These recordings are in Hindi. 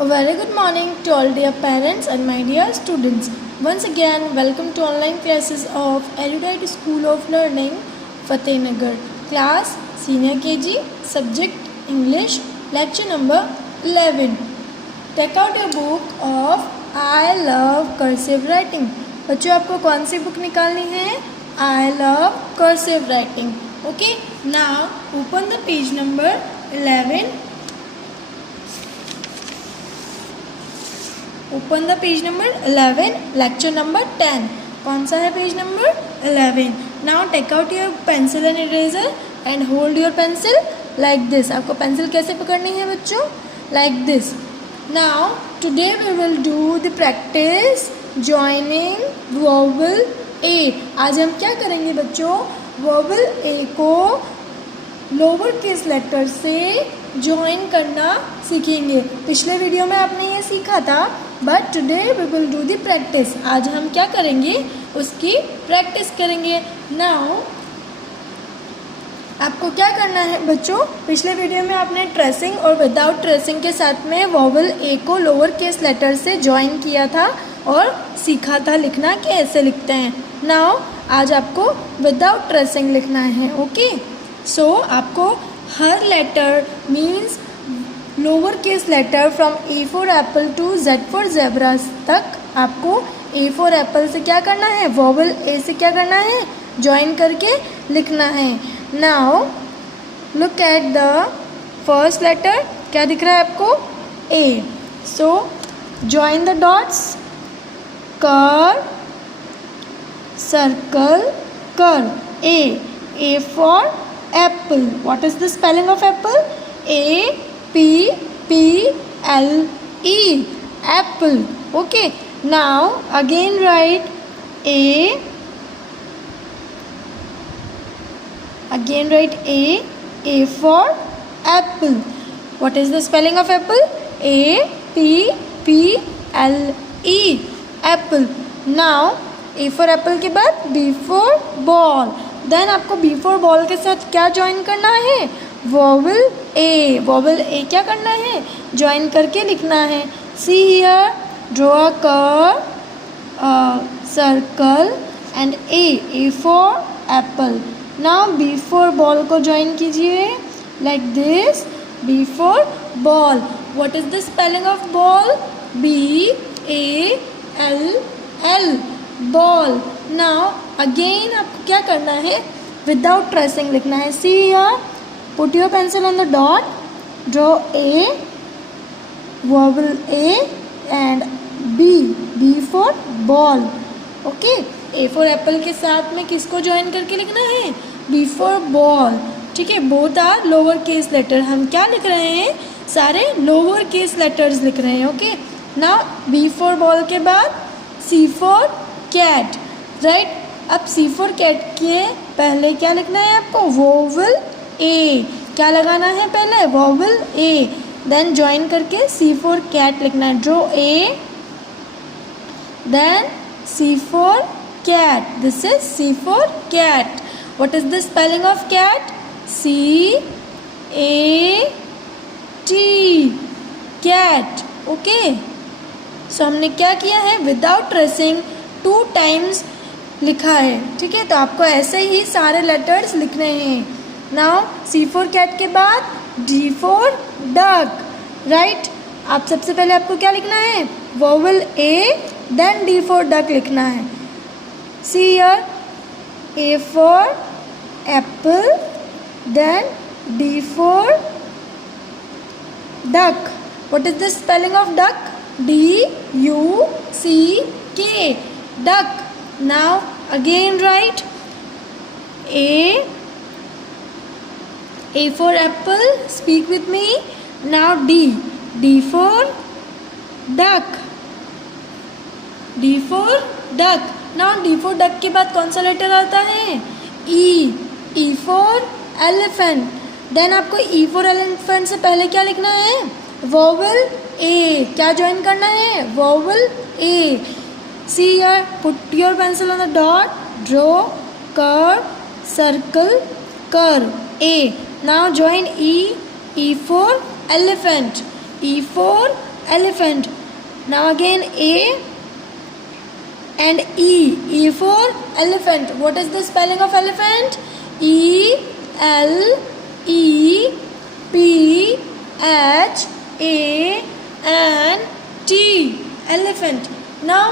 A very good morning to all dear parents and my dear students. Once again, welcome to online classes of Erudite School of Learning, Fatehnagar. Class Senior KG, Subject English, Lecture number 11. Take out your book of I Love Cursive Writing. बच्चों आपको कौन सी बुक निकालनी है? I Love Cursive Writing. Okay, now open the page number 11. Open the page number 11, lecture number 10. कौन सा है page number 11? Now take out your pencil and eraser and hold your pencil like this. आपको पेंसिल कैसे पकड़नी है बच्चों? Like this. Now today we will do the practice joining vowel a. आज हम क्या करेंगे बच्चों? वोवेल ए को लोअर केस लेटर से ज्वाइन करना सीखेंगे. पिछले वीडियो में आपने ये सीखा था, but today we will do the practice. आज हम क्या करेंगे? उसकी प्रैक्टिस करेंगे. नाउ आपको क्या करना है बच्चों? पिछले वीडियो में आपने ट्रेसिंग और विदाउट ट्रेसिंग के साथ में वोवेल ए को लोअर केस लेटर से ज्वाइन किया था और सीखा था लिखना कि ऐसे लिखते हैं. नाउ आज आपको विदाउट ट्रेसिंग लिखना है. ओके, सो आपको हर letter means lower case letter from a for apple to z for zebra तक आपको ए फॉर एप्पल से क्या करना है? वोवेल ए से क्या करना है? ज्वाइन करके लिखना है. Now look at the first letter. क्या दिख रहा है आपको? A. So join the dots. कर, सर्कल, कर. A. A for apple. What is the spelling of apple? A P P L E. Apple. Okay. Now again write A. Again write A. A for apple. What is the spelling of apple? A P P L E. Apple. Now A for apple के बाद B for ball. देन आपको बी फॉर बॉल के साथ क्या ज्वाइन करना है? वोवेल ए. वोवेल ए क्या करना है? ज्वाइन करके लिखना है. See here, draw a curve, circle and A. A for apple. Now B for ball को ज्वाइन कीजिए like this. B for ball. What is the spelling of ball? B A L L. Ball. Now again आपको क्या करना है? विदाउट ट्रेसिंग लिखना है. See here, put your pencil on the dot, draw A, vowel A and B. B for ball. Okay, A for apple के साथ में किसको ज्वाइन करके लिखना है? B for ball. ठीक है, both are lower case letter. हम क्या लिख रहे हैं? सारे लोअर केस लेटर्स लिख रहे हैं. Okay, now B for ball के बाद सी फॉर कैट. राइट. अब सी फॉर कैट के पहले क्या लिखना है आपको? वोवेल ए. क्या लगाना है पहले? Vowel A. देन ज्वाइन करके सी फॉर कैट लिखना है. Draw a, then c for cat. This is c for cat. What is the spelling of cat? C a t. Cat. Okay, so हमने क्या किया है? विदाउट ट्रेसिंग 2 टाइम्स लिखा है. ठीक है, तो आपको ऐसे ही सारे लेटर्स लिखने हैं. नाउ सी फॉर कैट के बाद डी फॉर डक. राइट. आप सबसे पहले आपको क्या लिखना है? Vowel A, then D for duck लिखना है. See here, A for apple, then D for duck. What is the spelling of duck? D U C K. Duck. Now again write A. A for apple. Speak with me. Now D. D for duck. D for duck. Now D for duck के बाद कौन सा लेटर आता है? E. E for elephant. Then आपको E for elephant से पहले क्या लिखना है? वोवेल ए. क्या ज्वाइन करना है? Vowel A. C here, put your pencil on the dot, draw curve, circle, curve. A. Now join E. E for elephant. E for elephant. Now again A and E. E for elephant. What is the spelling of elephant? E-L-E-P-H-A-N-T. elephant. Now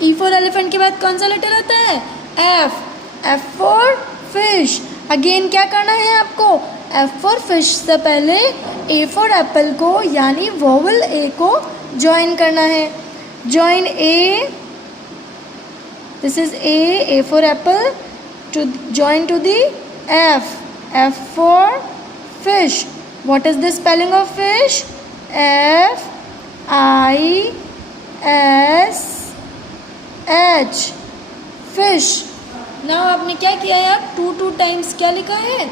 E for elephant के बाद कौन सा लेटर आता है? F. F for fish. Again क्या करना है आपको? F for fish से पहले A for apple को यानी वोवल A को ज्वाइन करना है. Join A. This is A for apple. To join to the F. F for fish. What is the spelling of fish? F-I-S-H. fish. Now आपने क्या किया है? आप टू टाइम्स क्या लिखा है?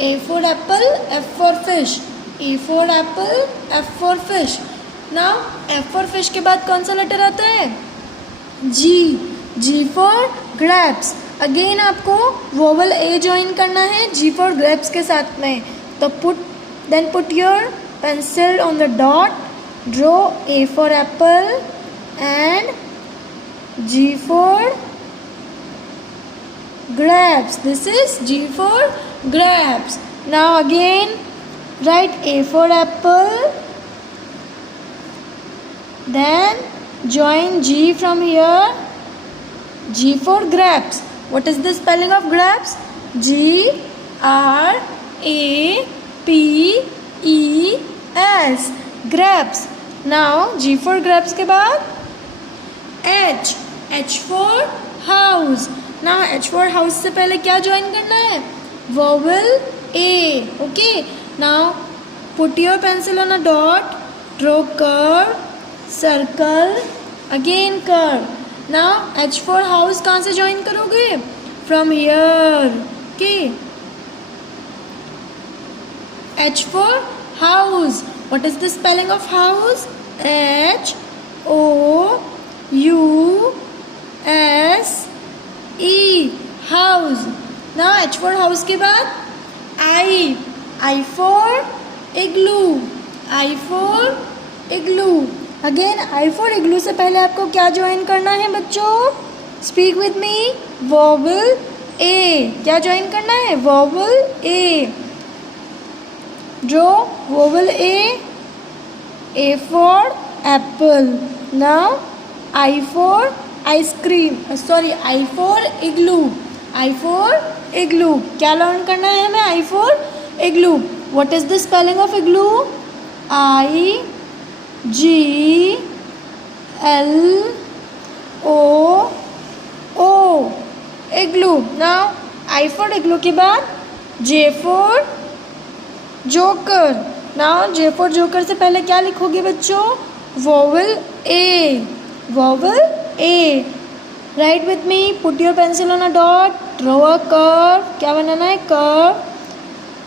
A for apple, F for fish. E for apple, F for fish. Now F for fish के बाद कौन सा लेटर आता है? G. G for grapes. Again आपको वोवल A ज्वाइन करना है G for grapes के साथ में. तो put your pencil on the dot. Draw A for apple and G for grapes. This is G for grapes. Now again write A for apple. Then join G from here. G for grapes. What is the spelling of grapes? G-R-A-P-E-S. grapes. Now G for grapes के बाद H. H for house. Now H for house से पहले क्या ज्वाइन करना है? Vowel A. Okay. Now put your pencil on a dot. Draw curve, circle, again curve. Now H for house कहाँ से ज्वाइन करोगे? From here. Okay. H for house. What is the spelling of house? H-O-U-S-E. house. Now H for house के बाद I. I for igloo. I for igloo. Again I for igloo से पहले आपको क्या ज्वाइन करना है बच्चों? Speak with me. Vowel A. क्या ज्वाइन करना है? Vowel A. Draw vowel A. A for apple. Now I for ice cream. Sorry, I for igloo. I for igloo. क्या लर्न करना है हमें? I for igloo. What is the spelling of igloo? I-G-L-O-O. igloo. Now I for igloo के बाद J for joker. Now J for joker से पहले क्या लिखोगे बच्चों? Vowel A. Vowel A. Write with me. Put your pencil on a dot. Draw a curve. क्या बनाना है? Curve,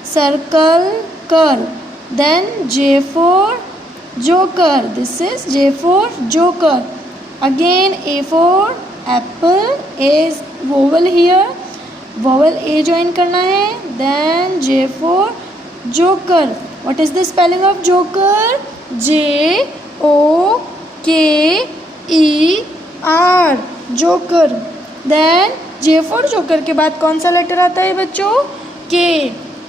circle, curve. Then J for joker. This is J for joker. Again A for apple. A is vowel here. Vowel A join करना है. Then J for joker. What is the spelling of joker? J-O-K-E-R. joker. Then J for joker के बाद कौन सा लेटर आता है बच्चों? K.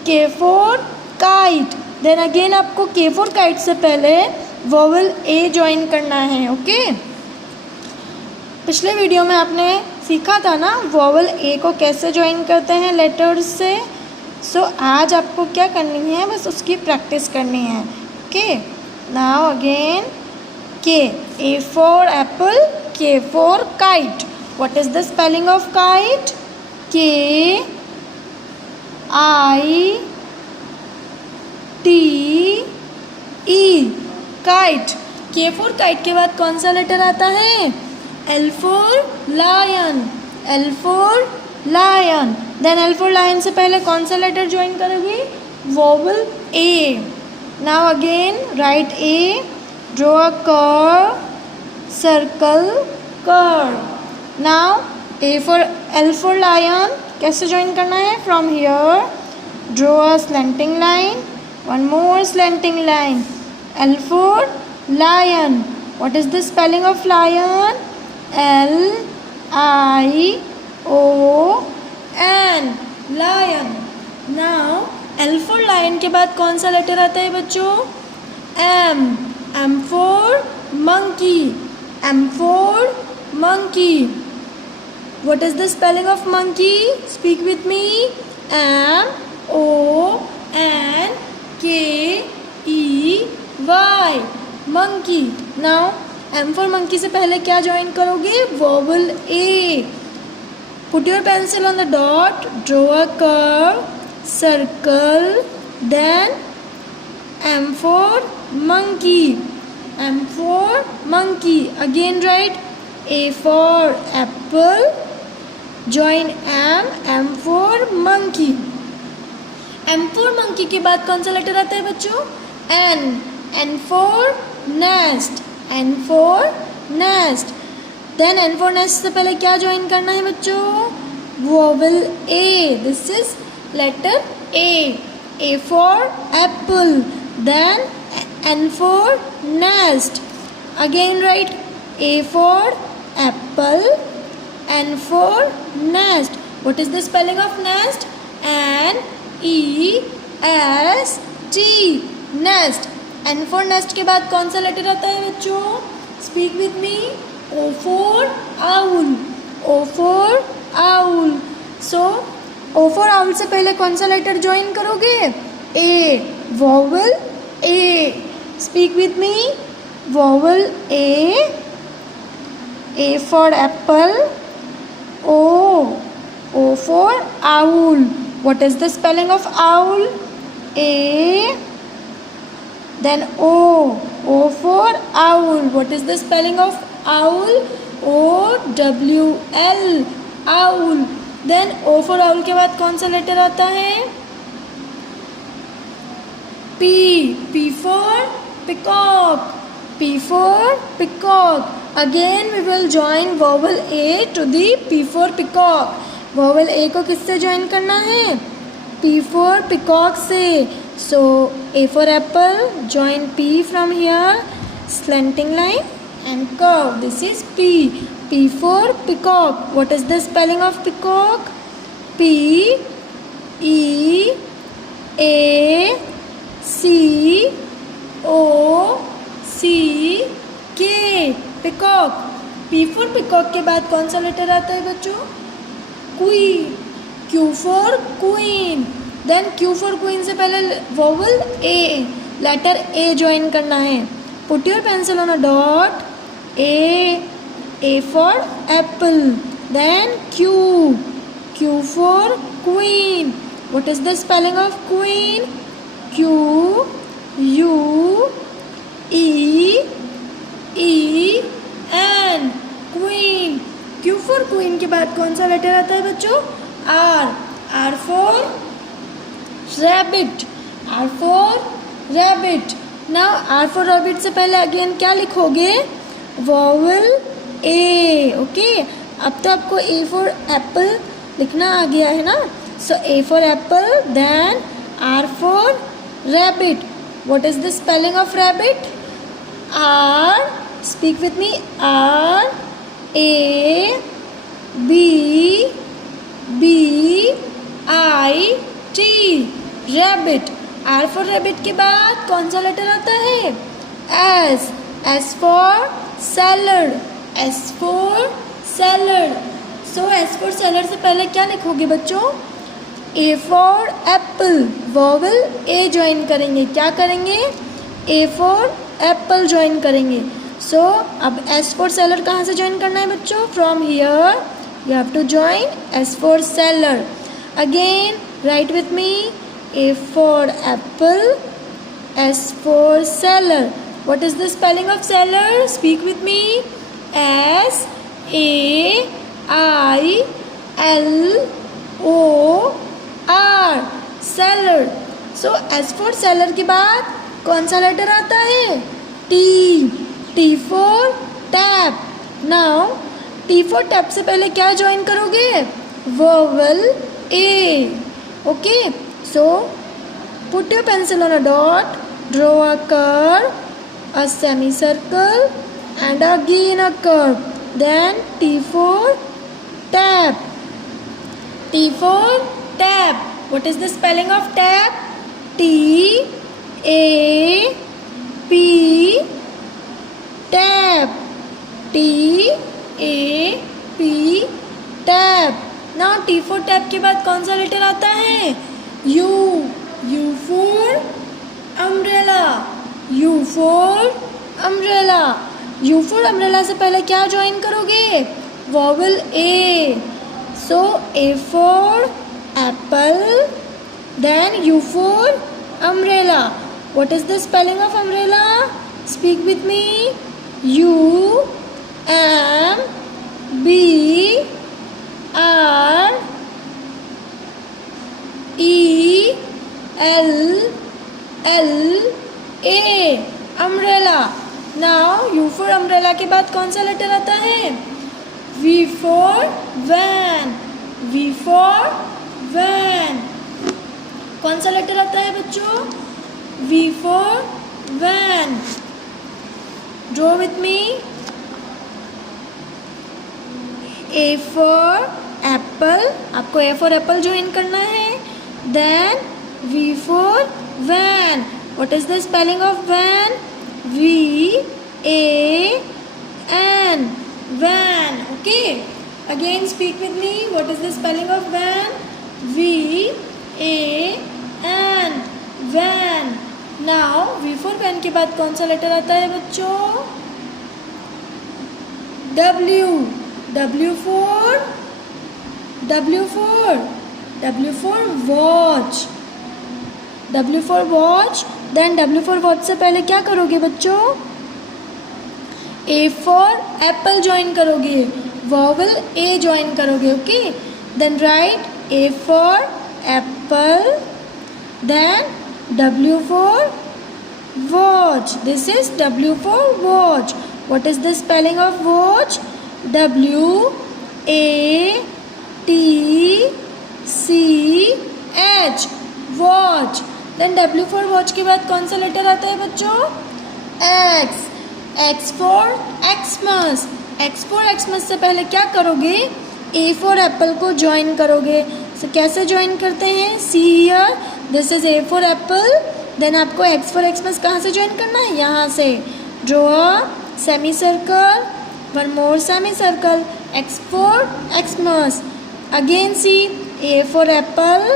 K for kite. Then again आपको K for kite से पहले vowel A ज्वाइन करना है. ओके. पिछले वीडियो में आपने सीखा था ना vowel A को कैसे ज्वाइन करते हैं लेटर्स से. सो आज आपको क्या करनी है? बस उसकी प्रैक्टिस करनी है. Okay. Now again K. A for apple. K for kite. What is the spelling of kite? K-I-T-E. kite. K for kite के बाद कौन सा लेटर आता है? L for lion. L for lion. Then L for lion से पहले कौन सा लेटर ज्वाइन करोगी? Vowel A. Now again write A. Draw a curve, circle, curve. Now L for lion कैसे ज्वाइन करना है? From here draw a slanting line, one more slanting line. L for lion. What is the spelling of lion? L-I-O-N, lion. Now L for lion के बाद कौन सा लेटर आता है बच्चों? M. M for monkey. M for monkey. What is the spelling of monkey? Speak with me. M-O-N-K-E-Y, monkey. Now M for monkey से पहले क्या ज्वाइन करोगे? Vowel A. Put your pencil on the dot. Draw a curve, circle, then M for monkey. M for monkey. Again write A for apple. Join M. M for monkey. M for monkey के बाद कौन सा लेटर आता है बच्चों? N. N for nest. N for nest. Then N for nest से पहले क्या ज्वाइन करना है बच्चों? Vowel A. This is letter A. A for apple. Then N for nest. Again write A for apple. N for nest. What is the spelling of nest? N-E-S-T, nest. N for nest के बाद कौन सा लेटर आता है बच्चों? Speak with me. O for owl. O for owl. So O for owl से पहले कौन सा लेटर ज्वाइन करोगे? A. Vowel A. Speak with me. Vowel A. A for apple. O. O for owl. What is the spelling of owl? A. Then O. O for owl. What is the spelling of owl? O-W-L, owl. Then O for owl के बाद कौन सा लेटर आता है? P. P for peacock. P for peacock. Again we will join vowel A to the P for peacock. Vowel A को किससे join करना है? P for peacock से. So A for apple, join P from here, slanting line and curve. This is P. P for peacock. What is the spelling of peacock? P E A C O C K, peacock. P for peacock के बाद कौन सा लेटर आता है बच्चों? Queen. Q for queen. Then Q for queen से पहले vowel A, letter A join करना है. Put your pencil on a dot. A. A for apple. Then Q. Q for queen. What is the spelling of queen? Q U E E N, queen. Q for queen के बाद कौन सा लेटर आता है बच्चों? R. R for rabbit. R for rabbit. Now R for rabbit से पहले अगेन क्या लिखोगे? Vowel A. ओके, अब तो आपको A for apple लिखना आ गया है ना? So A for apple, then R for rabbit. What is the spelling of rabbit? R. Speak with me. R A B B I T, rabbit. R for rabbit के बाद कौन सा लेटर आता है? S. S for salad. S for salad. So S for salad से पहले क्या लिखोगे बच्चों? A for apple. Vowel A join करेंगे. क्या करेंगे? A for apple join करेंगे. So अब S for salad कहाँ से join करना है बच्चों? From here you have to join S for salad. Again write with me. A for apple. S for salad. What is the spelling of salad? Speak with me. S A I L O R, salad. So S for salad के बाद कौन सा लेटर आता है? T. T for tap. Now T for tap से पहले क्या ज्वाइन करोगे? Vowel A. Okay. So put your pencil on a dot. Draw a curve. a semicircle and again a curve. Then T for tap. T for tap. What is the spelling of tap? T A P. Tap. T A P. Tap. Now T for tap के बाद कौन सा लेटर आता है? U. U for umbrella. U for umbrella. U for umbrella से पहले क्या ज्वाइन करोगे? Vowel A. So A for apple. Then U for umbrella. What is the spelling of umbrella? Speak with me. U M B R E L L A. umbrella. Now U for umbrella के बाद कौन सा लेटर आता है? V for van. V for van. कौन सा लेटर आता है बच्चों? V for van. Draw with me. A for apple. आपको A for apple ज्वाइन करना है. Then V for van. What is the spelling of van? V A N. Van. Okay. Again speak with me. What is the spelling of van? V A N. Van. Now V for van के बाद कौन सा लेटर आता है बच्चों? W. W for watch. W for watch. Then W for watch से पहले क्या करोगे बच्चों? A for apple ज्वाइन करोगे. Vowel A ज्वाइन करोगे. Okay. Then write A for apple. Then W for watch. This is W for watch. What is the spelling of watch? W A T C H. Watch. Then W for watch के बाद कौन सा लेटर आता है बच्चों? X. X for Xmas. X for Xmas से पहले क्या करोगे? A for apple को ज्वाइन करोगे. So कैसे ज्वाइन करते हैं? See here. This is A for apple. Then आपको X for Xmas कहाँ से ज्वाइन करना है? यहाँ से. Draw a semicircle. One more semicircle. X for Xmas. Again see A for apple.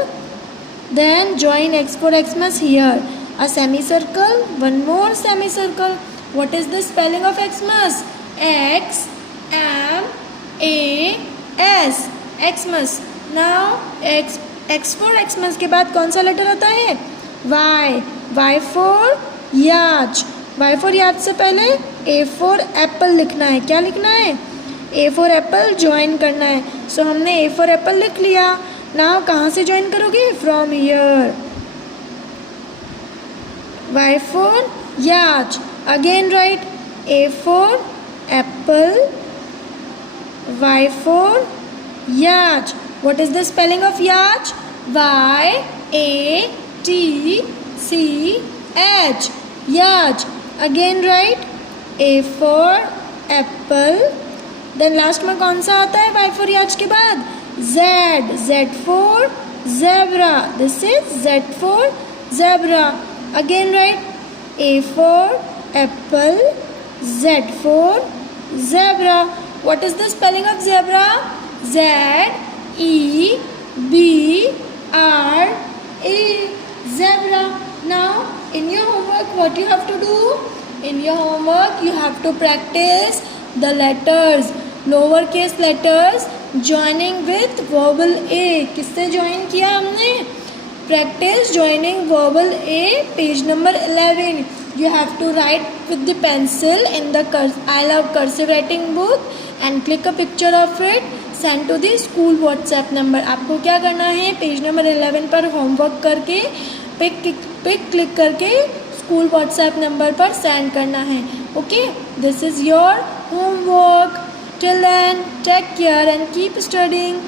Then join X for Xmas here. A semicircle. One more semicircle. What is the spelling of Xmas? X M A S. Xmas. Now X for Xmas के बाद कौन सा लेटर आता है? Y. Y for yacht. Y for yacht से पहले A for apple लिखना है. क्या लिखना है? A for apple ज्वाइन करना है. So हमने A for apple लिख लिया. Now कहाँ से ज्वाइन करोगे? From here. Y for yacht. Again write A for apple. Y for yacht. What is the spelling of yacht? Y A T C H. Yacht. Again write A for apple. Then last में कौन सा आता है Y for yacht के बाद? Z. Z for zebra. This is Z for zebra. Again write A for apple. Z for zebra. What is the spelling of zebra? Z E B R A. Zebra. Now in your homework what you have to do? In your homework you have to practice the letters, lower case letters joining with vowel A. किससे join किया हमने? Practice joining vowel A, page number 11. You have to write with the pencil in the I Love Cursive Writing book and click a picture of it. Send to the school WhatsApp number. आपको क्या करना है? पेज नंबर 11 पर होमवर्क करके पिक क्लिक करके स्कूल WhatsApp नंबर पर सेंड करना है. Okay, this is your homework. Till then, take care and keep studying.